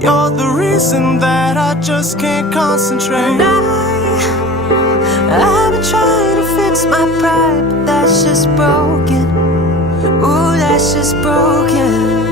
You're the reason that I just can't concentrate. And I've been trying to fix my pride, but that's just broken. Ooh, that's just broken.